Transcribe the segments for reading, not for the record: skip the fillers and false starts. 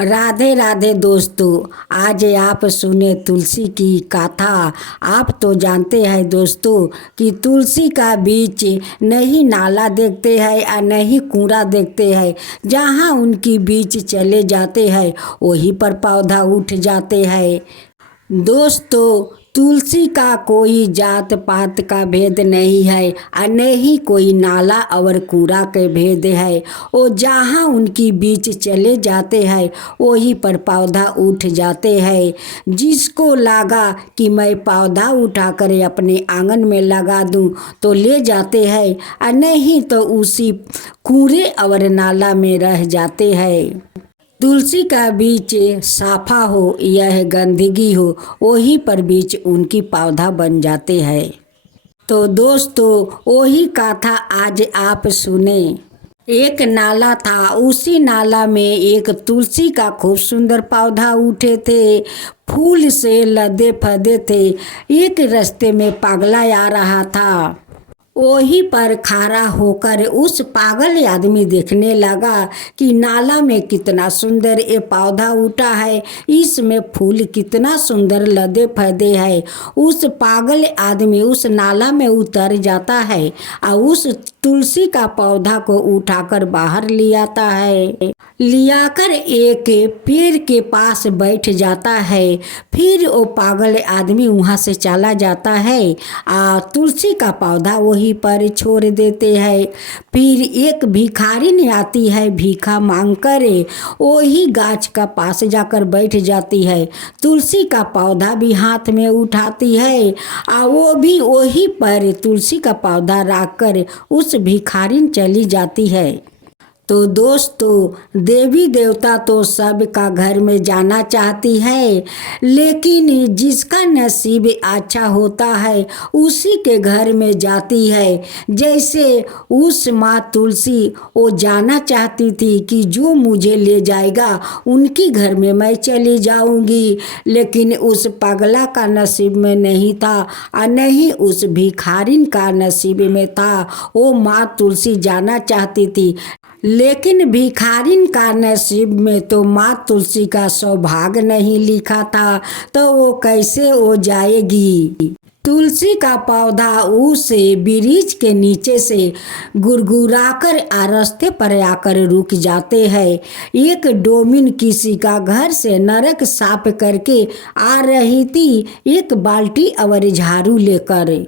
राधे राधे दोस्तों, आज आप सुने तुलसी की गाथा। आप तो जानते हैं दोस्तों कि तुलसी का बीच नहीं नाला देखते हैं और नहीं कूड़ा देखते हैं। जहाँ उनकी बीच चले जाते हैं वहीं पर पौधा उठ जाते हैं। दोस्तों, तुलसी का कोई जात पात का भेद नहीं है और नहीं कोई नाला और कूड़ा के भेद है। वो जहाँ उनकी बीच चले जाते हैं वहीं पर पौधा उठ जाते हैं। जिसको लगा कि मैं पौधा उठाकर अपने आंगन में लगा दूं तो ले जाते हैं और नहीं तो उसी कूड़े और नाला में रह जाते हैं। तुलसी का बीच साफा हो यह गंदगी हो वहीं पर बीच उनकी पौधा बन जाते हैं। तो दोस्तों, वही कथा आज आप सुने। एक नाला था, उसी नाला में एक तुलसी का खूब सुंदर पौधा उठे थे। फूल से लदे फदे थे। एक रास्ते में पागला आ रहा था। वहीं पर खड़ा होकर उस पागल आदमी देखने लगा कि नाला में कितना सुंदर ये पौधा उठा है, इसमें फूल कितना सुंदर लदे फदे है। उस पागल आदमी उस नाला में उतर जाता है और उस तुलसी का पौधा को उठाकर बाहर ले आता है। लियाकर एक पेड़ के पास बैठ जाता है। फिर वो पागल आदमी वहाँ से चला जाता है और तुलसी का पौधा वहीं पर छोड़ देते हैं। फिर एक भिखारिन आती है, भीखा मांग कर वही गाछ का पास जाकर बैठ जाती है। तुलसी का पौधा भी हाथ में उठाती है और वो भी वहीं पर तुलसी का पौधा रख कर उस भिखारिन चली जाती है। तो दोस्तों, देवी देवता तो सबका घर में जाना चाहती है, लेकिन जिसका नसीब अच्छा होता है उसी के घर में जाती है। जैसे उस माँ तुलसी वो जाना चाहती थी कि जो मुझे ले जाएगा उनकी घर में मैं चली जाऊंगी, लेकिन उस पगला का नसीब में नहीं था और नहीं उस भिखारिन का नसीब में था। वो माँ तुलसी जाना चाहती थी, लेकिन भिखारिन का नसीब में तो माँ तुलसी का सौभाग्य नहीं लिखा था, तो वो कैसे हो जाएगी। तुलसी का पौधा उस वृक्ष के नीचे से गुड़गुड़ाकर रास्ते पर आकर रुक जाते हैं। एक डोमिन किसी का घर से नरक साफ करके आ रही थी, एक बाल्टी और झाड़ू लेकर।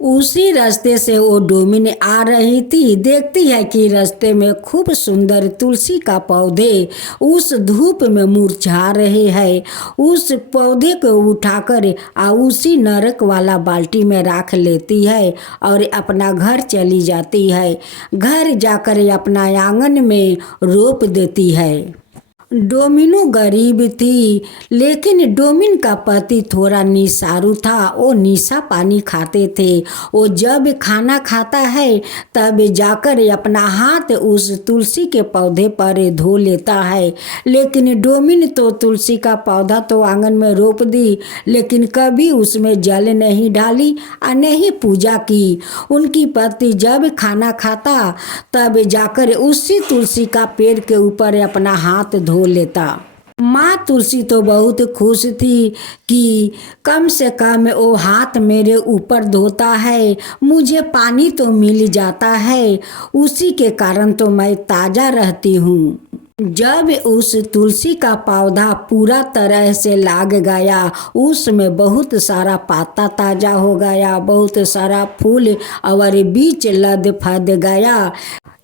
उसी रास्ते से वो डोमिन आ रही थी। देखती है कि रास्ते में खूब सुंदर तुलसी का पौधे उस धूप में मुरझा रहे हैं। उस पौधे को उठाकर उसी नरक वाला बाल्टी में रख लेती है और अपना घर चली जाती है। घर जाकर अपना आंगन में रोप देती है। डोमिनो गरीब थी, लेकिन डोमिन का पति थोड़ा निसारू था। वो निशा पानी खाते थे। वो जब खाना खाता है तब जाकर अपना हाथ उस तुलसी के पौधे पर धो लेता है। लेकिन डोमिन तो तुलसी का पौधा तो आंगन में रोप दी, लेकिन कभी उसमें जल नहीं डाली और नहीं पूजा की। उनकी पति जब खाना खाता तब जाकर उसी तुलसी का पेड़ के ऊपर अपना हाथ धो लेता। माँ तुलसी तो बहुत खुश थी कि कम से कम वो हाथ मेरे ऊपर धोता है, मुझे पानी तो मिल जाता है, उसी के कारण तो मैं ताजा रहती हूँ। जब उस तुलसी का पौधा पूरा तरह से लाग गया, उसमें बहुत सारा पत्ता ताजा हो गया, बहुत सारा फूल और बीज लद फद गया।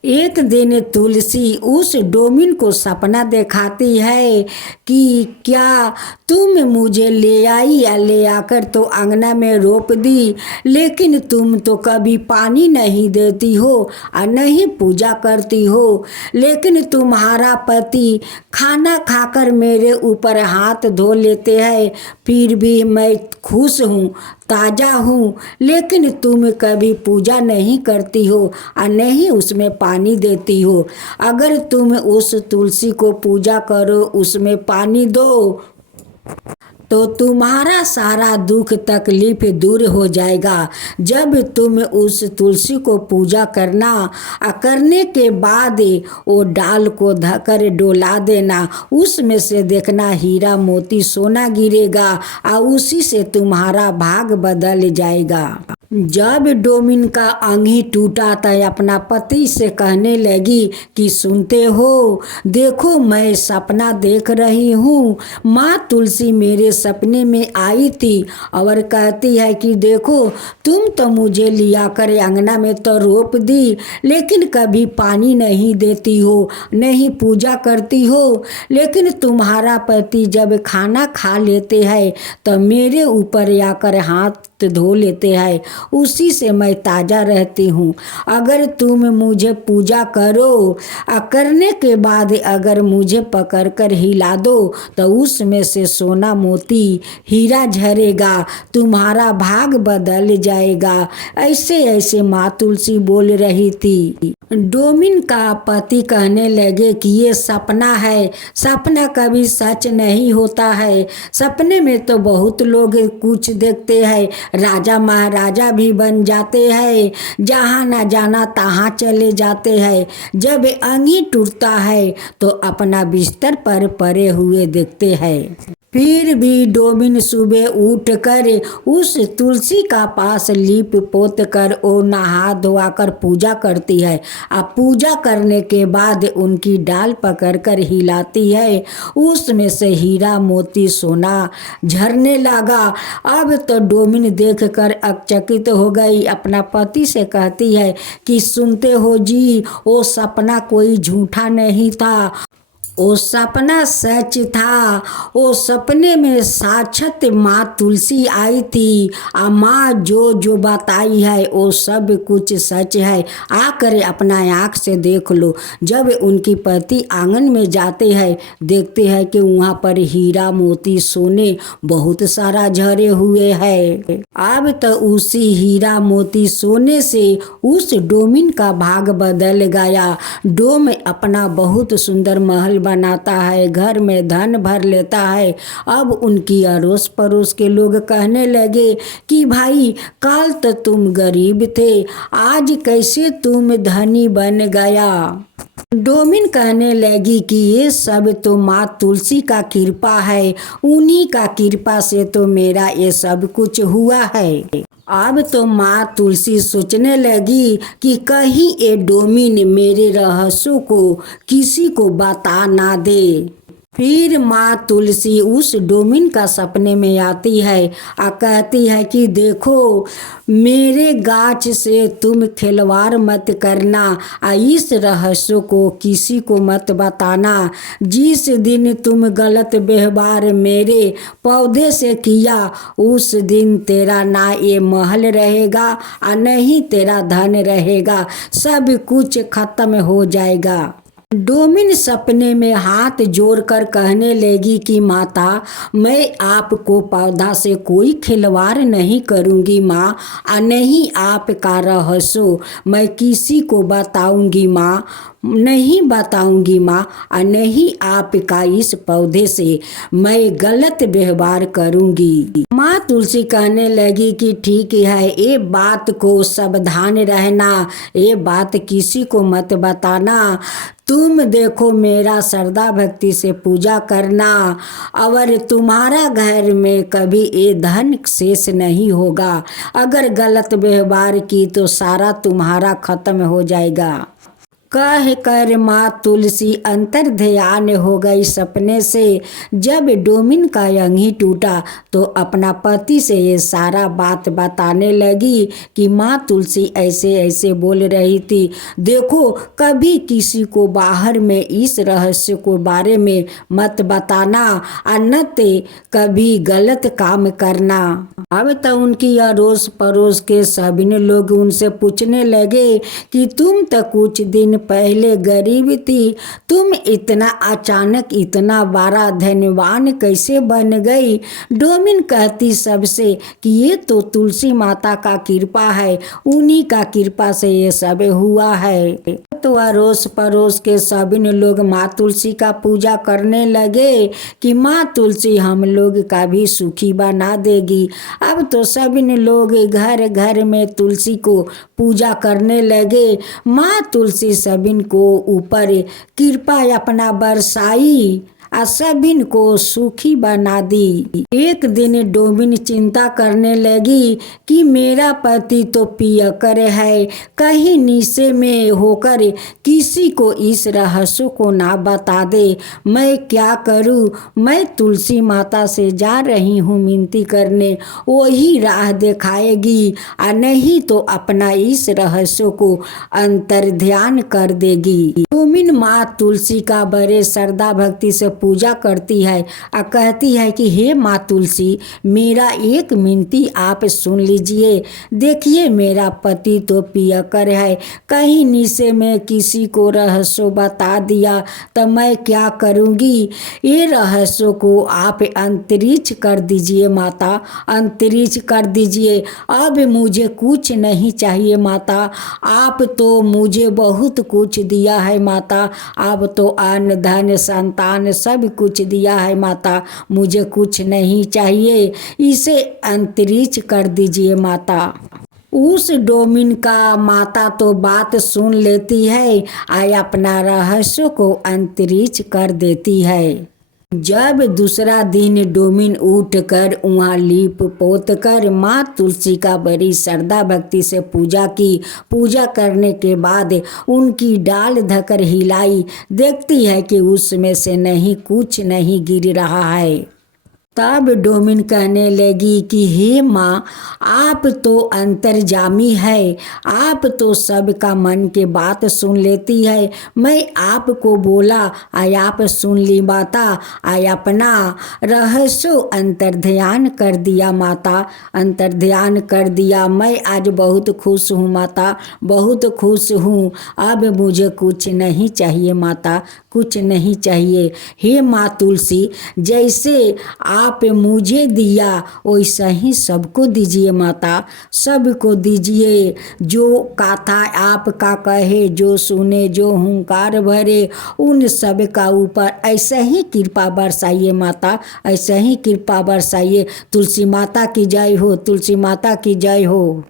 एक दिन तुलसी उस डोमिन को सपना दिखाती है कि क्या तुम मुझे ले आई या ले आकर तो अंगना में रोप दी, लेकिन तुम तो कभी पानी नहीं देती हो और नहीं पूजा करती हो। लेकिन तुम्हारा पति खाना खाकर मेरे ऊपर हाथ धो लेते हैं, फिर भी मैं खुश हूँ, ताजा हूँ, लेकिन तुम कभी पूजा नहीं करती हो और नहीं उसमें पानी देती हो। अगर तुम उस तुलसी को पूजा करो, उसमें पानी दो, तो तुम्हारा सारा दुख तकलीफ दूर हो जाएगा। जब तुम उस तुलसी को पूजा करना, करने के बाद वो डाल को धकर डोला देना, उसमें से देखना हीरा मोती सोना गिरेगा और उसी से तुम्हारा भाग बदल जाएगा। जब डोमिन का अंगी टूटा तो अपना पति से कहने लगी कि सुनते हो, देखो मैं सपना देख रही हूँ। माँ तुलसी मेरे सपने में आई थी और कहती है कि देखो तुम तो मुझे लिया कर अंगना में तो रोप दी, लेकिन कभी पानी नहीं देती हो, नहीं पूजा करती हो। लेकिन तुम्हारा पति जब खाना खा लेते हैं तो मेरे ऊपर आकर हाथ धो लेते हैं, उसी से मैं ताज़ा रहती हूँ। अगर तुम मुझे पूजा करो, करने के बाद अगर मुझे पकड़कर हिला दो तो उसमें से सोना मोती हीरा झरेगा, तुम्हारा भाग बदल जाएगा। ऐसे ऐसे माँ तुलसी बोल रही थी। डोमिन का पति कहने लगे कि ये सपना है, सपना कभी सच नहीं होता है। सपने में तो बहुत लोग कुछ देखते हैं, राजा महाराजा भी बन जाते हैं, जहाँ न जाना तहाँ चले जाते हैं। जब अंगी टूटता है तो अपना बिस्तर पर पड़े हुए देखते हैं। फिर भी डोमिन सुबह उठकर उस तुलसी का पास लीप पोत कर और नहा धोआकर पूजा करती है। अब पूजा करने के बाद उनकी डाल पकड़कर हिलाती है, उसमें से हीरा मोती सोना झरने लगा। अब तो डोमिन देखकर अचकित हो गई, अपना पति से कहती है कि सुनते हो जी, वो सपना कोई झूठा नहीं था, वो सपना सच था। वो सपने में साक्षात माँ तुलसी आई थी, आ माँ जो जो बताई है वो सब कुछ सच है, आकर अपना आँख से देख लो। जब उनकी पति आंगन में जाते हैं, देखते हैं कि वहाँ पर हीरा मोती सोने बहुत सारा झरे हुए हैं। अब तो उसी हीरा मोती सोने से उस डोमिन का भाग बदल गया। डोम अपना बहुत सुंदर महल बनाता है, घर में धन भर लेता है। अब उनकी अड़ोस पड़ोस के लोग कहने लगे कि भाई कल तो तुम गरीब थे, आज कैसे तुम धनी बन गया। डोमिन कहने लगी कि ये सब तो माँ तुलसी का कृपा है, उन्हीं का कृपा से तो मेरा ये सब कुछ हुआ है। अब तो माँ तुलसी सोचने लगी कि कहीं ये डोमिन मेरे रहस्यों को किसी को बता ना दे। फिर माँ तुलसी उस डोमिन का सपने में आती है और कहती है कि देखो मेरे गाछ से तुम खिलवाड़ मत करना, इस रहस्य को किसी को मत बताना। जिस दिन तुम गलत व्यवहार मेरे पौधे से किया, उस दिन तेरा ना ये महल रहेगा और नहीं तेरा धन रहेगा, सब कुछ खत्म हो जाएगा। डोमिन सपने में हाथ जोड़कर कहने लगी कि माता मैं आपको पौधा से कोई खिलवाड़ नहीं करूंगी माँ, और नहीं आपका रहस्य मैं किसी को बताऊंगी माँ, नहीं बताऊंगी माँ, और नहीं आपका इस पौधे से मैं गलत व्यवहार करूंगी। माँ तुलसी कहने लगी कि ठीक है, ये बात को सावधान रहना, ये बात किसी को मत बताना। तुम देखो मेरा श्रद्धा भक्ति से पूजा करना, और तुम्हारा घर में कभी ये धन शेष नहीं होगा। अगर गलत व्यवहार की तो सारा तुम्हारा खत्म हो जाएगा। कह कर माँ तुलसी अंतर ध्यान हो गई सपने से। जब डोमिन का अंगी टूटा तो अपना पति से ये सारा बात बताने लगी कि माँ तुलसी ऐसे ऐसे बोल रही थी, देखो कभी किसी को बाहर में इस रहस्य को बारे में मत बताना, अन्यत कभी गलत काम करना। अब तो उनकी अड़ोस पड़ोस के सभी लोग उनसे पूछने लगे कि तुम तो कुछ दिन पहले गरीब थी, तुम इतना अचानक इतना बड़ा धनवान कैसे बन गई। डोमिन कहती सबसे कि ये तो तुलसी माता का कृपा है, उन्हीं का कृपा से ये सब हुआ है। तो अड़ोस पड़ोस के सभी लोग माँ तुलसी का पूजा करने लगे कि माँ तुलसी हम लोग का भी सुखी बना देगी। अब तो सभी लोग घर घर में तुलसी को पूजा करने लगे। माँ तुलसी सभी को ऊपर कृपा अपना बरसाई आ सभिन को सुखी बना दी। एक दिन डोमिन चिंता करने लगी कि मेरा पति तो पियकर है, कहीं नीचे में होकर किसी को इस रहस्य को ना बता दे। मैं क्या करूं? मैं तुलसी माता से जा रही हूँ विनती करने, वही राह दिखाएगी और नहीं तो अपना इस रहस्य को अंतर ध्यान कर देगी। डोमिन माँ तुलसी का बड़े श्रद्धा भक्ति से पूजा करती है और कहती है कि हे माँ तुलसी, मेरा एक विनती आप सुन लीजिए। देखिए मेरा पति तो पियकर है, कहीं नीचे में किसी को रहस्य बता दिया तो मैं क्या करूँगी? ये रहस्य को आप अंतरिक्ष कर दीजिए माता, अंतरिक्ष कर दीजिए। अब मुझे कुछ नहीं चाहिए माता, आप तो मुझे बहुत कुछ दिया है माता, आप तो अन्न धन संतान सब कुछ दिया है माता, मुझे कुछ नहीं चाहिए, इसे अंतरिक्ष कर दीजिए माता। उस डोमिन का माता तो बात सुन लेती है और अपना रहस्य को अंतरिक्ष कर देती है। जब दूसरा दिन डोमिन उठकर वहाँ लीप पोत कर माँ तुलसी का बड़ी श्रद्धा भक्ति से पूजा की। पूजा करने के बाद उनकी डाल धकर हिलाई, देखती है कि उसमें से नहीं कुछ नहीं गिर रहा है। तब डोमिन कहने लगी कि हे माँ, आप तो अंतर्जामी है, आप तो सबका मन के बात सुन लेती है। मैं आपको बोला आय आप सुन ली माता, आय अपना रहस्य अंतर्ध्यान कर दिया माता, अंतर्ध्यान कर दिया। मैं आज बहुत खुश हूँ माता, बहुत खुश हूँ। अब मुझे कुछ नहीं चाहिए माता, कुछ नहीं चाहिए। हे माँ तुलसी, जैसे आप मुझे दिया वैसा ही सबको दीजिए माता, सबको दीजिए। जो कथा आपका कहे, जो सुने, जो हुंकार भरे, उन सब का ऊपर ऐसा ही कृपा बरसाइए माता, ऐसा ही कृपा बरसाइए। तुलसी माता की जय हो, तुलसी माता की जय हो।